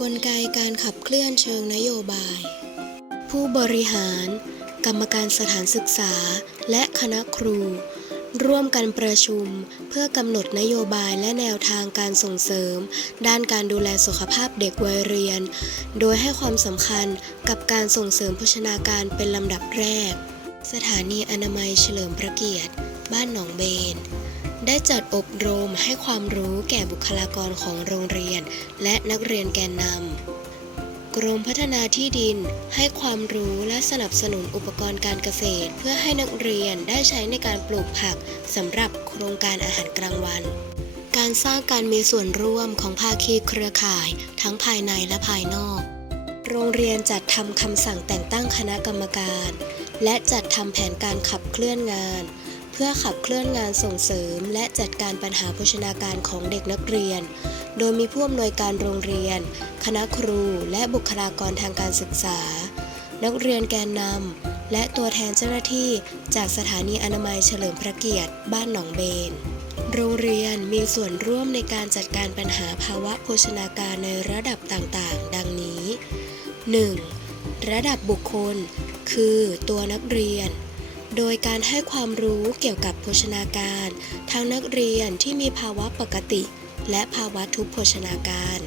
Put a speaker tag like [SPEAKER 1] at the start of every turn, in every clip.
[SPEAKER 1] กลไกการขับเคลื่อนเชิงนโยบาย ผู้บริหาร กรรมการสถานศึกษา และคณะครู ร่วมกันประชุมเพื่อกำหนดนโยบายและแนวทางการส่งเสริม ด้านการดูแลสุขภาพเด็กวัยเรียน โดยให้ความสำคัญกับการส่งเสริมโภชนาการเป็นลำดับแรก สถานีอนามัยเฉลิมพระเกียรติ บ้านหนองเบน ได้จัดอบรมให้ความรู้แก่บุคลากรของโรงเรียน และนักเรียนแกนนำ กรมพัฒนาที่ดินให้ความรู้และสนับสนุนอุปกรณ์การเกษตร เพื่อให้นักเรียนได้ใช้ในการปลูกผักสำหรับโครงการอาหารกลางวัน การสร้างการมีส่วนร่วมของภาคีเครือข่าย ทั้งภายในและภายนอก โรงเรียนจัดทำคำสั่งแต่งตั้งคณะกรรมการ และจัดทำแผนการขับเคลื่อนงาน พื่อขับเคลื่อนงานส่งเสริม และจัดการปัญหาโภชนาการของเด็กนักเรียน โดยมีผู้อำนวยการโรงเรียน คณะครู และบุคลากรทางการศึกษา นักเรียนแกนนำ และตัวแทนเจ้าหน้าที่ จากสถานีอนามัยเฉลิมพระเกียรติ บ้านหนองเบน โรงเรียนมีส่วนร่วมในการจัดการปัญหาภาวะโภชนาการในระดับต่างๆ ดังนี้ 1. ระดับบุคคล คือตัวนักเรียน โดยการให้ความรู้เกี่ยวกับโภชนาการทั้งนักเรียนที่มีภาวะปกติ และภาวะทุพโภชนาการ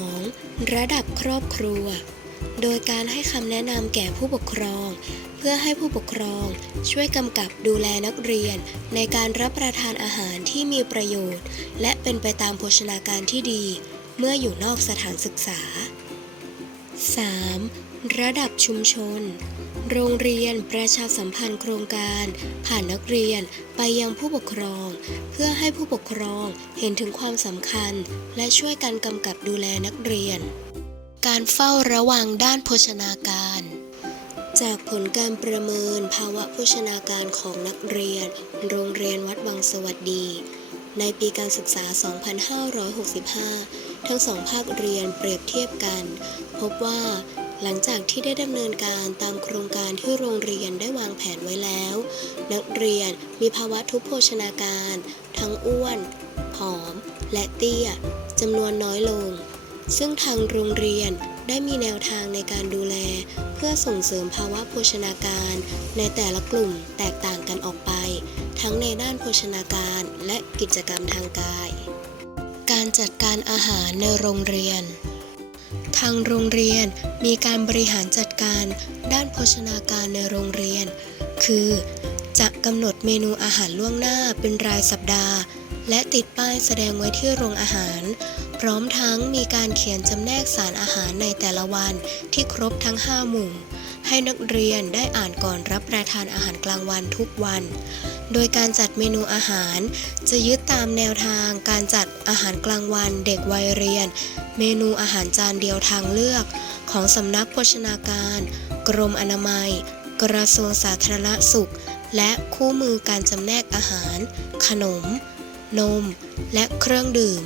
[SPEAKER 1] 2. ระดับครอบครัว โดยการให้คำแนะนำแก่ผู้ปกครอง เพื่อให้ผู้ปกครองช่วยกำกับดูแลนักเรียน ในการรับประทานอาหารที่มีประโยชน์ และเป็นไปตามโภชนาการที่ดี เมื่ออยู่นอกสถานศึกษา 3. ระดับชุมชน โรงเรียนประชาสัมพันธ์โครงการ ผ่านนักเรียนไปยังผู้ปกครอง เพื่อให้ผู้ปกครองเห็นถึงความสำคัญ และช่วยกันกำกับดูแลนักเรียน การเฝ้าระวังด้านโภชนาการ จากผลการประเมินภาวะโภชนาการของนักเรียน โรงเรียนวัดวังสวัสดี ในปีการศึกษา 2565 ทั้งสองภาคเรียนเปรียบเทียบกัน พบว่า หลังจากที่ได้ดำเนินการตามโครงการที่โรงเรียนได้วางแผนไว้แล้ว นักเรียนมีภาวะทุพโภชนาการ ทั้งอ้วน ผอม และเตี้ยจำนวนน้อยลง ซึ่งทางโรงเรียนได้มีแนวทางในการดูแล เพื่อส่งเสริมภาวะโภชนาการในแต่ละกลุ่มแตกต่างกันออกไป ทั้งในด้านโภชนาการและกิจกรรมทางกาย การจัดการอาหารในโรงเรียน ทางโรงเรียนมีการบริหารจัดการด้านโภชนาการในโรงเรียน คือ จะกำหนดเมนูอาหารล่วงหน้าเป็นรายสัปดาห์ และติดป้ายแสดงไว้ที่โรงอาหาร พร้อมทั้งมีการเขียนจำแนกสารอาหารในแต่ละวันที่ครบทั้ง 5 หมู่ ให้นักเรียนได้อ่านก่อนรับประทานอาหารกลางวันทุกวัน โดยการจัดเมนูอาหาร จะยึดตามแนวทางการจัดอาหารกลางวันเด็กวัยเรียน เมนูอาหารจานเดียวทางเลือก ของสำนักโภชนาการ กรมอนามัย กระทรวงสาธารณสุข และคู่มือการจำแนกอาหาร ขนม นม และเครื่องดื่ม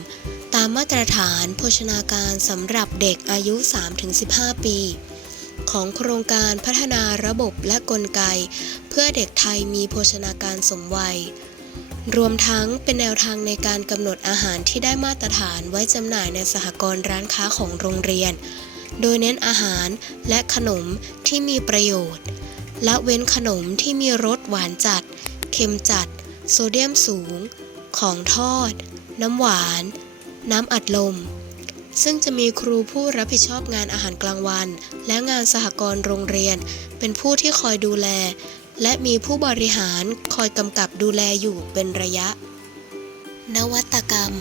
[SPEAKER 1] ตามมาตรฐานโภชนาการสำหรับเด็กอายุ 3-15 ปี ของโครงการพัฒนาระบบและกลไก เพื่อเด็กไทยมีโภชนาการสมวัย รวมทั้งเป็นแนวทางในการกำหนดอาหารที่ได้มาตรฐานไว้จำหน่ายในสหกรณ์ร้านค้าของโรงเรียน โดยเน้นอาหารและขนมที่มีประโยชน์ และเว้นขนมที่มีรสหวานจัด เค็มจัด โซเดียมสูง ของทอด น้ำหวาน น้ำอัดลม ซึ่งจะมีครูผู้รับผิดชอบงานอาหารกลางวัน และงานสหกรณ์โรงเรียน เป็นผู้ที่คอยดูแล และมีผู้บริหารคอยกำกับดูแลอยู่เป็นระยะ นวัตกรรม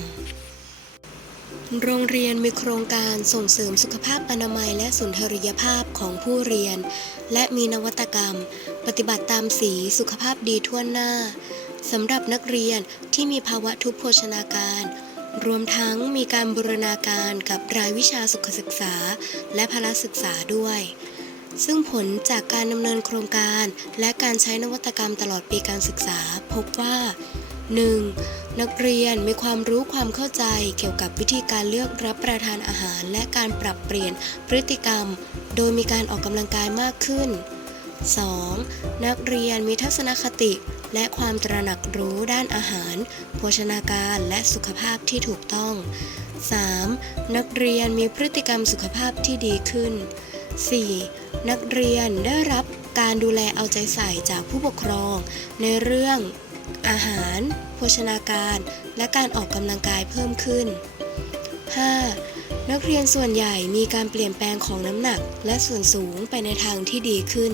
[SPEAKER 1] โรงเรียนมีโครงการส่งเสริมสุขภาพอนามัยและสุนทรียภาพของผู้เรียน และมีนวัตกรรม ปฏิบัติตามสีสุขภาพดีทั่วหน้าสำหรับนักเรียนที่มีภาวะทุพโภชนาการ รวมทั้งมีการบูรณาการกับรายวิชาสุขศึกษา และพละศึกษาด้วย ซึ่งผลจากการดำเนินโครงการและการใช้นวัตกรรมตลอดปีการศึกษา พบว่า 1. นักเรียนมีความรู้ความเข้าใจเกี่ยวกับวิธีการเลือกรับประทานอาหาร และการปรับเปลี่ยนพฤติกรรม โดยมีการออกกำลังกายมากขึ้น 2. นักเรียนมีทัศนคติ และความตระหนักรู้ด้านอาหาร โภชนาการและสุขภาพที่ถูกต้อง 3. นักเรียนมีพฤติกรรมสุขภาพที่ดีขึ้น 4. นักเรียนได้รับการดูแลเอาใจใส่จากผู้ปกครอง ในเรื่อง อาหาร โภชนาการ และการออกกำลังกายเพิ่มขึ้น 5. นักเรียนส่วนใหญ่มีการเปลี่ยนแปลงของน้ำหนักและส่วนสูงไปในทางที่ดีขึ้น